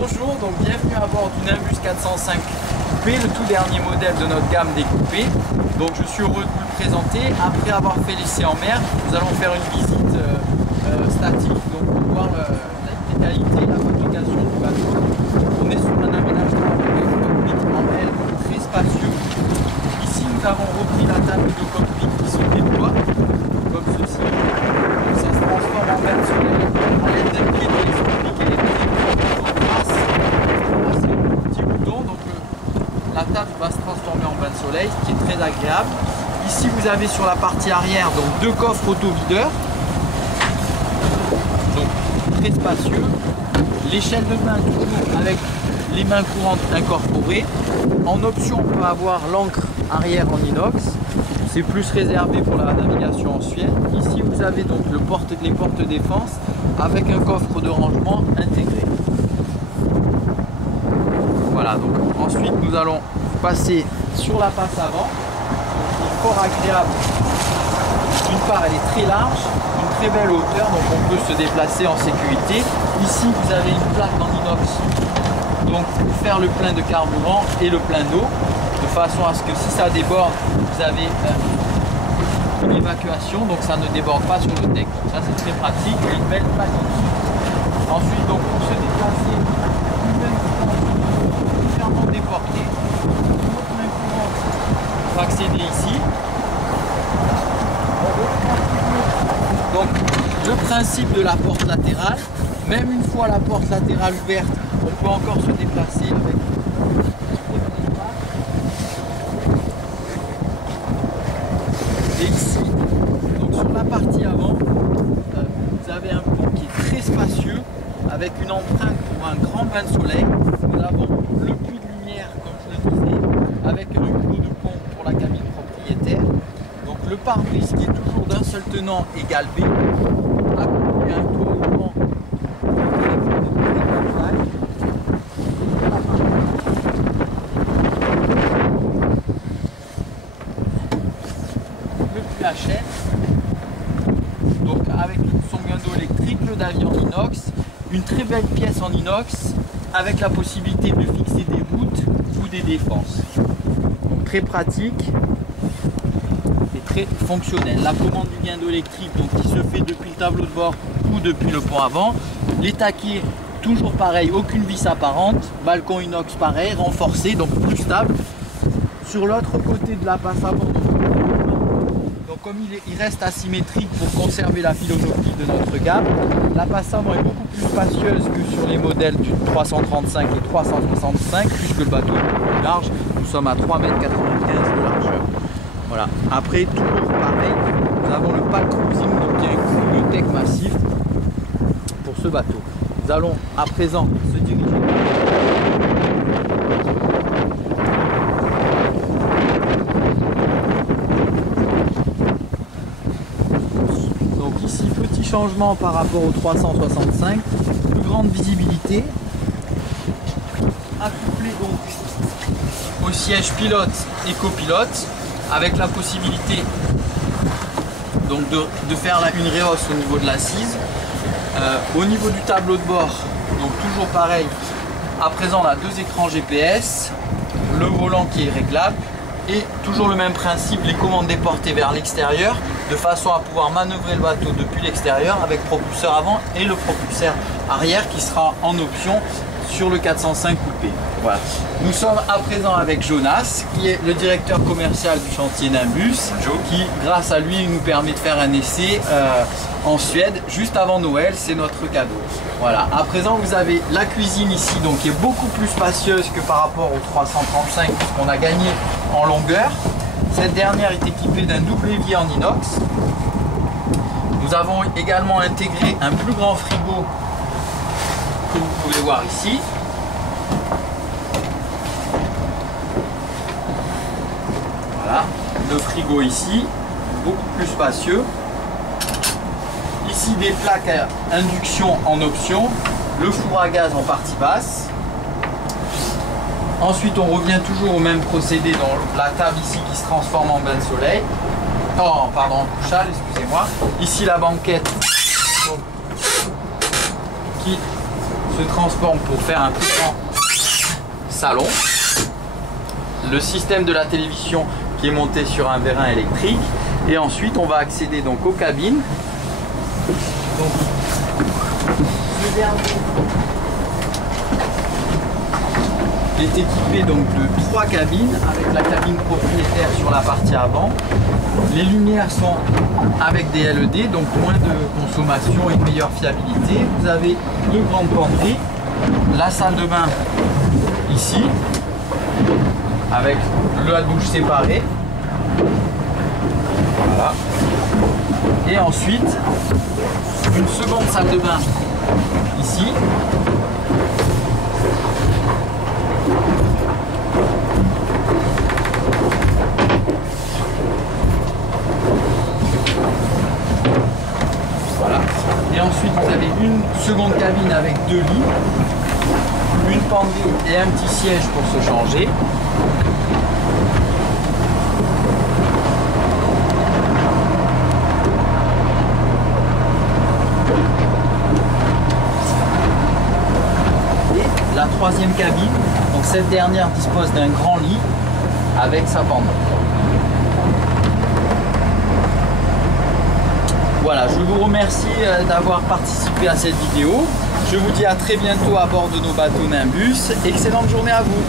Bonjour, donc bienvenue à bord du Nimbus 405 coupé, le tout dernier modèle de notre gamme des coupés. Donc je suis heureux de vous le présenter. Après avoir fait l'essai en mer, nous allons faire une visite statique, donc pour voir les qualités, la fabrication du bateau. On est sur un aménagement de cockpit en L très spacieux. Ici nous avons repris la table de cockpit qui se déploie comme ceci. Donc, ça se transforme en bain de soleil à l'aide d'un pied télescopique électrique. La table va se transformer en bain de soleil, ce qui est très agréable. Ici, vous avez sur la partie arrière donc deux coffres auto-videurs, donc très spacieux. L'échelle de bain toujours avec les mains courantes incorporées. En option, on peut avoir l'encre arrière en inox. C'est plus réservé pour la navigation en Suède. Ici, vous avez donc les portes défense avec un coffre de rangement intégré. Voilà, donc ensuite nous allons passer sur la passe avant, qui est fort agréable. D'une part, elle est très large, une très belle hauteur, donc on peut se déplacer en sécurité. Ici, vous avez une plaque en inox, donc pour faire le plein de carburant et le plein d'eau, de façon à ce que si ça déborde, vous avez une évacuation, donc ça ne déborde pas sur le deck. Ça, c'est très pratique, et une belle plaque en dessous. Ensuite, donc pour se déplacer, déporté. Notre main courante pour accéder ici. Donc le principe de la porte latérale, même une fois la porte latérale ouverte, on peut encore se déplacer avec et ici, donc sur la partie avant, vous avez un pont qui est très spacieux avec une empreinte pour un grand bain de soleil. Nous avons le puits de lumière, comme je le disais, avec un hublot de pont pour la cabine propriétaire. Donc le pare-brise qui est toujours d'un seul tenant et galbé, accompagné un toit ouvrant. Le puits à chaîne, donc avec son guindeau électrique, le davy en inox, une très belle pièce en inox avec la possibilité de fixer des voûtes ou des défenses. Donc, très pratique et très fonctionnel. La commande du guindeau électrique donc, qui se fait depuis le tableau de bord ou depuis le pont avant. Les taquets toujours pareil, aucune vis apparente. Balcon inox pareil, renforcé, donc plus stable. Sur l'autre côté de la passe avant, donc comme il reste asymétrique pour conserver la philosophie de notre gamme, la passe avant est beaucoup plus spacieuse que sur les modèles du 335 et 365 puisque le bateau est plus large. Nous sommes à 3,95 m de largeur. Voilà. Après, toujours pareil, nous avons le pack cruising donc qui inclut le deck massif pour ce bateau. Nous allons à présent se diriger. Changement par rapport au 365, plus grande visibilité, accouplé donc au siège pilote et copilote avec la possibilité donc de faire une réhausse au niveau de l'assise. Au niveau du tableau de bord, donc toujours pareil, à présent on a deux écrans GPS, le volant qui est réglable et toujours le même principe, les commandes déportées vers l'extérieur de façon à pouvoir manœuvrer le bateau depuis l'extérieur avec propulseur avant et le propulseur arrière qui sera en option sur le 405 coupé. Voilà. Nous sommes à présent avec Jonas qui est le directeur commercial du chantier Nimbus qui grâce à lui nous permet de faire un essai en Suède juste avant Noël, c'est notre cadeau. Voilà. À présent vous avez la cuisine ici donc qui est beaucoup plus spacieuse que par rapport au 335 puisqu'on a gagné en longueur. Cette dernière est équipée d'un double évier en inox. Nous avons également intégré un plus grand frigo que vous pouvez voir ici. Voilà, le frigo ici, beaucoup plus spacieux. Ici des plaques à induction en option, le four à gaz en partie basse. Ensuite, on revient toujours au même procédé dans la table ici qui se transforme en bain de soleil. Oh, pardon, couchage, excusez-moi. Ici, la banquette qui se transforme pour faire un plus grand salon. Le système de la télévision qui est monté sur un vérin électrique. Et ensuite, on va accéder donc aux cabines. Donc, ce dernier est équipé donc de 3 cabines avec la cabine propriétaire sur la partie avant. Les lumières sont avec des LED, donc moins de consommation et une meilleure fiabilité. Vous avez une grande penderie, la salle de bain ici, avec la douche séparée. Voilà. Et ensuite, une seconde salle de bain ici. Voilà. Et ensuite, vous avez une seconde cabine avec 2 lits, une penderie et un petit siège pour se changer. La troisième cabine, donc cette dernière dispose d'un grand lit avec sa penderie. Voilà, je vous remercie d'avoir participé à cette vidéo. Je vous dis à très bientôt à bord de nos bateaux Nimbus. Excellente journée à vous.